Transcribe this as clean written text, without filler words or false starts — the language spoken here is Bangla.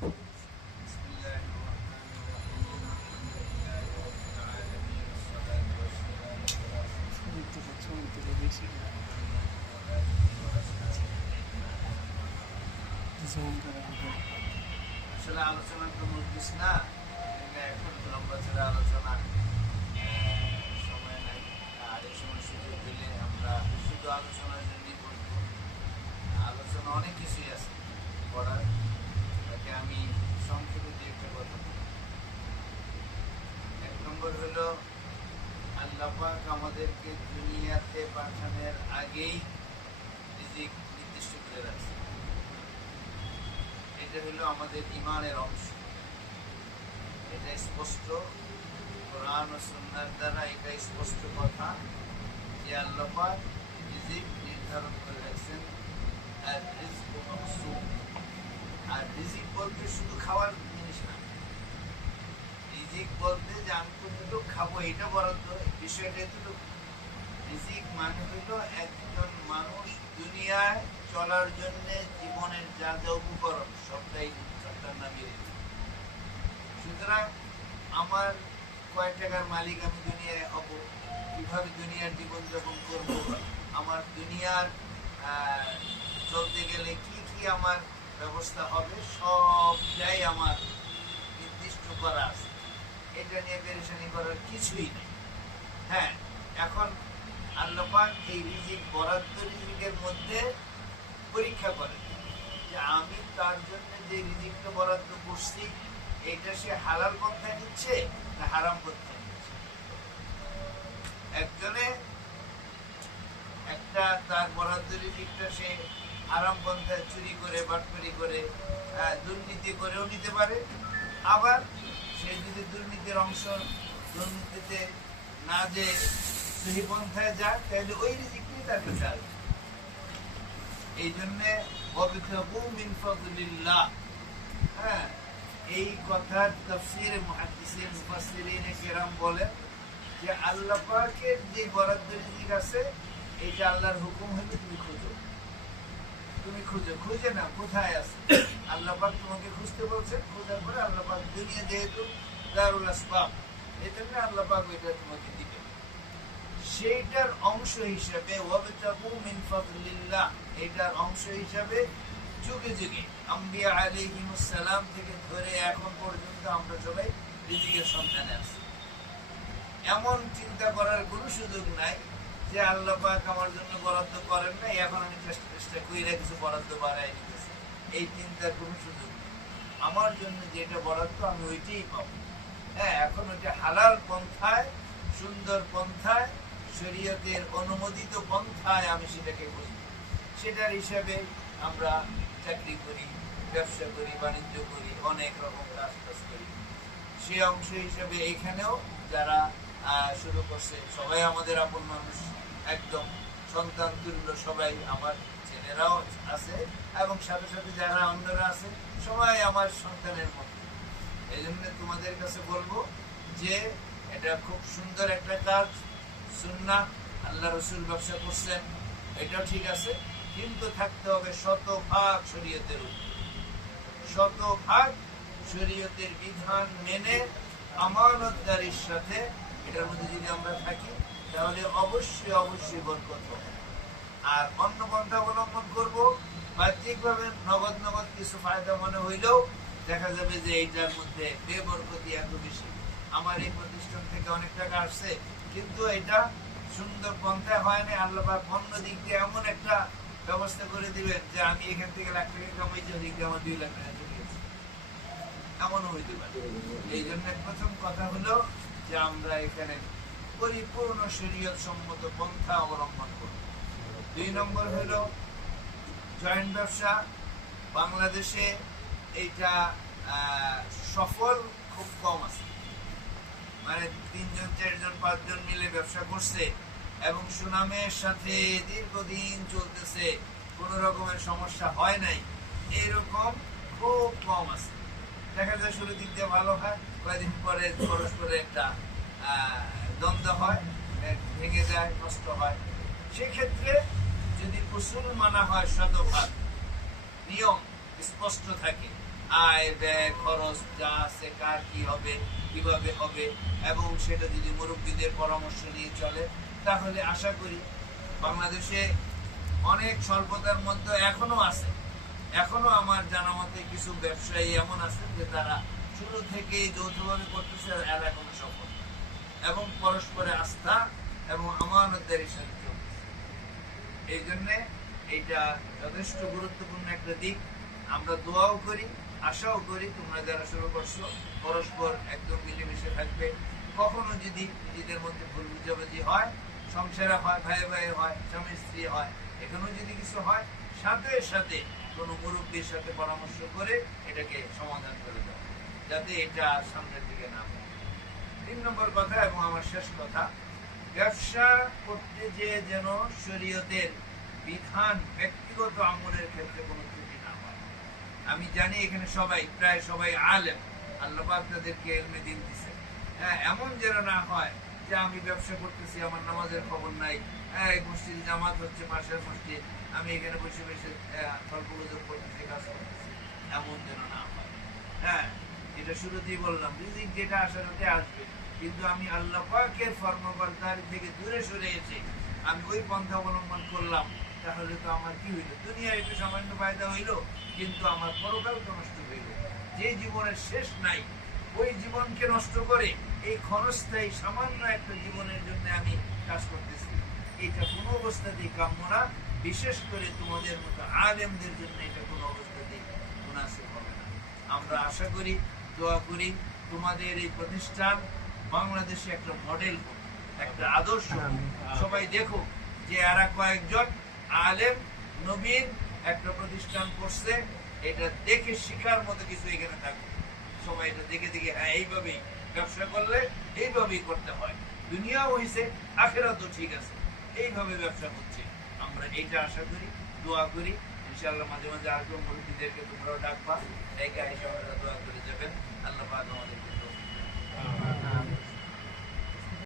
بسم الله الرحمن الرحيم الحمد لله رب العالمين والصلاة والسلام على আসলে আলোচনার তো মজলিস না, এখন লম্বা ছেড়ে আলোচনা সময় নাই। আর এই সময় সুযোগ পেলে আমরা শুধু আলোচনার জন্যই করবো। আলোচনা অনেক কিছুই আছে পড়ার, তাকে আমি সংক্ষেপে দিয়ে একটা কথা বলি। এক নম্বর হলো, আল্লাহ পাক আমাদেরকে দুনিয়াতে পাঠানোর আগেই রিজিক নির্দিষ্ট করে রাখছে। এটা হলো আমাদের ঈমানের অংশ। এটা স্পষ্ট কোরআন ও সুন্নাহর দ্বারা এটা স্পষ্ট কথা যে আল্লাহ পাক রিজিক নির্ধারণ করে রাখছেন। আর রিজক মাকসুম, আর রিজিক বলতে শুধু খাওয়ার জিনিস না। রিজিক বলতে যে আমি কতটুকু খাবো এটা বরাদ্দ, বিষয়টা এতটুকু। রিজিক মানে হইল একজন মানুষ দুনিয়ায় চলার জন্য জীবনের যা যা উপকরণ সবটাই সবটার নামে রিজিক। সুতরাং আমার কয় টাকার মালিক আমি দুনিয়ায় হব, কিভাবে দুনিয়ার জীবনযাপন করব, আমার দুনিয়ার চলতে গেলে কি কি আমার ব্যবস্থা হবে, সবটাই আমার নির্দিষ্ট করা আছে। এটা নিয়ে পেরেশানি করার কিছুই নেই। হ্যাঁ, এখন আল্লাহ পাক এই রিজিক বরাদ্দ রিজিকের মধ্যে পরীক্ষা করেন যে আমি তার জন্য যে রিজিকটা বরাদ্দ করছি এটা সে হালাল পন্থায় নিচ্ছে না হারাম পন্থায় নিচ্ছে। একজনে একটা তার বরাদ্দ রিজিকটা সে হারাম পন্থায় চুরি করে, বাটপারি করে, দুর্নীতি করেও নিতে পারে। আবার সে যদি দুর্নীতির অংশ, দুর্নীতিতে না যে সহি পন্থায় যায় তাহলে ওই রিজিকটাই তার কাছে আসবে। এই জন্যে হ্যাঁ, এই কথার তাফসীরে মুহাদ্দিসিন মুফাসসিরিন কেরাম বলে যে আল্লাহ পাকের যে বরাদ্দ রিজিক আছে এটা আল্লাহর হুকুম হলে তুমি খুঁজো। তুমি খুঁজো, খুঁজে না কোথায় আছে আল্লাহ পাক তোমাকে খুঁজতে বলছে। খোঁজার পরে আল্লাহ পাক দুনিয়া যেহেতু দারুল আসবাব, এই জন্য আল্লাহ পাক ওইটা তোমাকে দিবে। সেইটার অংশ হিসাবে ওয়াবতাগু মিন ফাদলিল্লাহ, এটার অংশ হিসাবে যুগে যুগে আম্বিয়া আলাইহিমুস সালাম থেকে ধরে এখন পর্যন্ত আমরা সবাই রিজিকের সন্ধানে আছি। এমন চিন্তা করার কোনো সুযোগ নাই যে আল্লাহ পাক আমার জন্য বরাদ্দ করেন না, এখন আমি চেষ্টা কইরা কিছু বরাদ্দ বাড়াই নিতেছি। এই চিন্তার কোনো সুযোগ নেই। আমার জন্য যেটা বরাদ্দ আমি ওইটাই পাবো। হ্যাঁ, এখন ওইটা হালাল পন্থায়, সুন্দর পন্থায়, শরীয়তের অনুমোদিত পন্থায় আমি সেটাকে বুঝি। সেটার হিসাবে আমরা চাকরি করি, ব্যবসা করি, বাণিজ্য করি, অনেক রকম কাজ করি। সে অংশ হিসাবে এখানেও যারা শুরু করছে সবাই আমাদের আপন মানুষ, একদম সন্তান তুল্য। সবাই আমার ছেলেরাও আছে এবং সাথে সাথে যারা অন্যরা আছে সবাই আমার সন্তানের মতো। এই জন্য তোমাদের কাছে বলবো যে এটা খুব সুন্দর একটা কাজ, সুন্নাহ। আল্লাহ রসুল ব্যবসা করছেন, এটাও ঠিক আছে, কিন্তু থাকতে হবে শতভাগ শরীয়তের উপর, শতভাগ শরীয়তের বিধান মেনে আমানতদারির সাথে। এটার মধ্যে যদি আমরা থাকি তাহলে অবশ্যই অবশ্যই বরকত হবে। আর অন্য পন্থা অবলম্বন করবো, বাহ্যিকভাবে নগদ নগদ কিছু ফায়দা মনে হইলেও দেখা যাবে যে এইটার মধ্যে বেবরকতি এত বেশি। আমার এই প্রতিষ্ঠান থেকে অনেক টাকা আসছে, কিন্তু এটা সুন্দর পন্থায় হয় না। আল্লাহ পাক অন্য দিক দিয়ে এমন একটা ব্যবস্থা করে দিবেন যে আমি এখান থেকে লাখ টাকা কামাইছি, ওদিক দিয়ে আমার 2 লাখ টাকা চলে গেছে, এমনও হইতে পারে। এই জন্য প্রথম কথা হলো যে আমরা এখানে পরিপূর্ণ শরীয়ত সম্মত পন্থা অবলম্বন করব। 2 নম্বর হলো জয়েন্ট ব্যবসা। বাংলাদেশে এইটা সফল খুব কম আছে, মানে 3 জন 4 জন 5 জন মিলে ব্যবসা করছে এবং সুনামের সাথে দীর্ঘদিন চলতেছে, কোনো রকমের সমস্যা হয় নাই, এরকম খুব কম আছে। দেখা যায় শুরু দিক দিয়ে ভালো হয়, কয়েকদিন পরে পরস্পরে একটা দ্বন্দ্ব হয়, ভেঙে যায়, নষ্ট হয়। সেক্ষেত্রে যদি উসুল মানা হয় শতভাগ, নিয়ম স্পষ্ট থাকে, আয় ব্যয় খরচ যা আছে কার কি হবে, কিভাবে হবে, এবং সেটা যদি মুরব্বীদের পরামর্শ নিয়ে চলে, তাহলে আশা করি বাংলাদেশে অনেক স্বল্পতার মধ্যে এখনো আছে, এখনো আমার জানা মতে কিছু ব্যবসায়ী এমন আছে যে তারা শুরু থেকে যৌথভাবে করতেছে, আর এখনো সফল এবং পরস্পরের আস্থা এবং আমানতদারির সাথে চলতেছে। এই জন্যে এইটা যথেষ্ট গুরুত্বপূর্ণ একটা দিক। আমরা দোয়াও করি, আশাও করি তোমরা যারা শুরু করছো পরস্পর একদম মিলেমিশে থাকবে। কখনো যদি নিজেদের মধ্যে ভুল বুঝাবুঝি হয়, সংসারে হয়, ভাই ভাই হয়, স্বামী স্ত্রী হয়, এখানেও যদি কিছু হয়, সাথে সাথে কোনো মুরব্বীর সাথে পরামর্শ করে এটাকে সমাধান করে দেওয়া, যাতে এটা সামনের দিকে না হয়। 3 নম্বর কথা এবং আমার শেষ কথা, ব্যবসা করতে যে যেন শরীয়তের বিধান ব্যক্তিগত আমলের ক্ষেত্রে কোনো ত্রুটি না হয়। আমি জানি এখানে সবাই, প্রায় সবাই আলেম, আল্লাহ পাক তাদেরকে ইলমে দিন দিয়েছে। হ্যাঁ, এমন যেন না হয় যে আমি ব্যবসা করতেছি, আমার নামাজের খবর নাই, এই মসজিদে জামাত হচ্ছে পাশের মসজিদ, আমি এখানে বসে বসে গল্পগুজব করতেছি, কাজ করতেছি, এমন যেন না হয়। হ্যাঁ, এটা শুরুতেই বললাম, রিজিক যেটা আসার হতে আসবে, কিন্তু আমি আল্লাহ পাকের ফরমাবরদারি থেকে দূরে সরে এসে আমি ওই পন্থা অবলম্বন করলাম, তাহলে তো আমার কি হইল? দুনিয়া একটু সামান্য ফায়দা হইল, কিন্তু আমার পরকাল তো নষ্ট হইল। যে জীবনের শেষ নাই, ওই জীবনকে নষ্ট করে এই ক্ষণস্থায়ী সামান্য একটা জীবনের জন্য আমি কাজ করতেছি, এটা কোনো অবস্থাতেই কাম্য না। বিশেষ করে তোমাদের মতো আলেমদের জন্য এটা কোনো অবস্থাতেই মুনাসিব হবে না। আমরা আশা করি, দোয়া করি তোমাদের এই প্রতিষ্ঠান বাংলাদেশে একটা মডেল হোক, একটা আদর্শ হোক। সবাই দেখো যে এরা কয়েকজন আলেম নবীন একটা প্রতিষ্ঠান করছে, এটা দেখে শিখার মতো কিছু এখানে থাকবে। সবাই এটা দেখে দেখে, হ্যাঁ এইভাবেই ব্যবসা করলে এইভাবেই করতে হয়, দুনিয়াও হয়েছে, আখেরাতও ঠিক আছে, এইভাবে ব্যবসা হচ্ছে। আমরা এইটা আশা করি, দোয়া করি। ইনশাআল্লাহ মাঝে মাঝে আসবো, মুরব্বীদেরকে তোমরাও ডাকবা, ডেকে এসে আপনারা দোয়া করে যাবেন। আল্লাহ পাক আমাদেরকে